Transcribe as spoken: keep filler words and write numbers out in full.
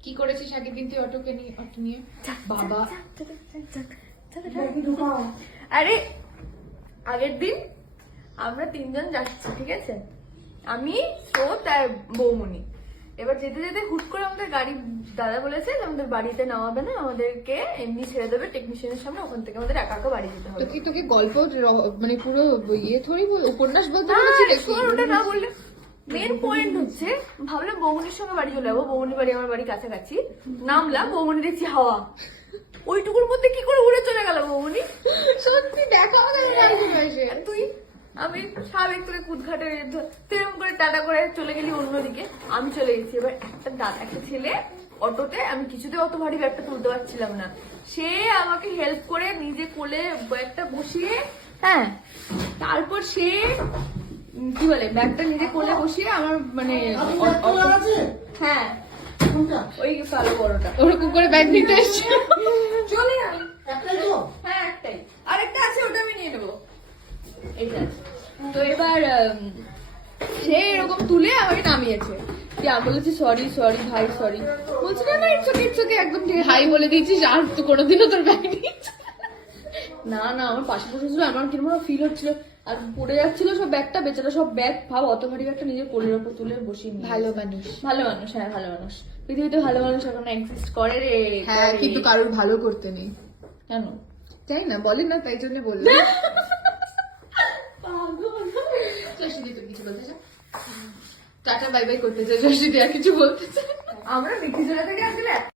কি করেছিস আগের দিন তুই অটোকে নিয়ে অটো নিয়ে বাবা আরে আগের দিন আমরা তিনজন যাচ্ছি, ঠিক আছে, আমি স্রোত আর বৌমনি। এবার যেতে যেতে হুট করে আমাদের গাড়ি দাদা বলেছে যে আমাদের বাড়িতে নামাবে না, আমাদেরকে এমনি ছেড়ে দেবে টেকনিশিয়ানের সামনে, ওখান থেকে আমাদের একা একা বাড়ি যেতে হবে। তোকে তোকে গল্প র- মানে পুরো ইয়ে থরি উপন্যাস বলতে না, বলেছি নাকি? শোন, ওটা না বললে মেন পয়েন্ট হচ্ছে, ভাবলাম বৌমনির সঙ্গে বাড়ি চলে যাবো, বৌমনির বাড়ি আমার বাড়ি কাছাকাছি। নামলাম, বৌমনি দেখছি হাওয়া, ওইটুকুর মধ্যে কি করে উড়ে চলে গেল বৌমনি। সত্যি দেখা আমাদের গাড়ি চলে আসে। আর তুই, আমি স্বাভাবিক তোকে কুদঘাটে সেরকম করে টাটা করে চলে গেলি অন্যদিকে, আমি চলে গেছি। এবার একটা দাদা, একটা ছেলে অটোতে, আমি কিছুতে অত ভারী ব্যাগটা তুলতে পারছিলাম না, সে আমাকে হেল্প করে নিজে কোলে ব্যাগটা বসিয়ে, হ্যাঁ, তারপর সে উম, কি বলে ব্যাগটা নিজে কোলে বসিয়ে আমার মানে অ- অটো- হ্যাঁ ওই কালো বড়টা ওরকম করে ব্যাগ নিতে এসছে। চলে আয়। হ্যাঁ একটাই, আরেকটা আছে, ওটা আমি নিয়ে নেবো। এইটা আছে। তো এবার উম, সে এরকম তুলে আমাকে নামিয়েছে, দিয়ে আমি বলেছি সরি সরি ভাই সরি, বলছি না না ইটস ওকে ইটস ওকে একদম ঠিক আছে। ভাই বলে দিয়েছিস আর তো কোনোদিনও তোর ব্যাগ নিয়েছে না না আমার পাশে বসে ছিল, আমার কিরকম ফিল হচ্ছিল, আর পড়ে যাচ্ছিল সব ব্যাগটা, বেচারা সব ব্যাগ, ভাব অত ভারী ব্যাগটা নিজের কোলের ওপর তুলে বসিয়ে নিয়ে ভালো মানুষ। ভালো মানুষ, হ্যাঁ ভালো মানুষ। পৃথিবীতে ভালো মানুষ এখন এক্সিস্ট করে রে। হ্যাঁ করে। কিন্তু কারোর ভালো করতে নেই, কেন? তাই না? বলে না, তাই জন্য বললাম। যশোদি তোর কিছু বলতে চাও? টাটা বাই বাই করতে চাই যশোদি, আর কিছু বলতে চাই? আমরা মিঠি জোড়া থেকে আসলে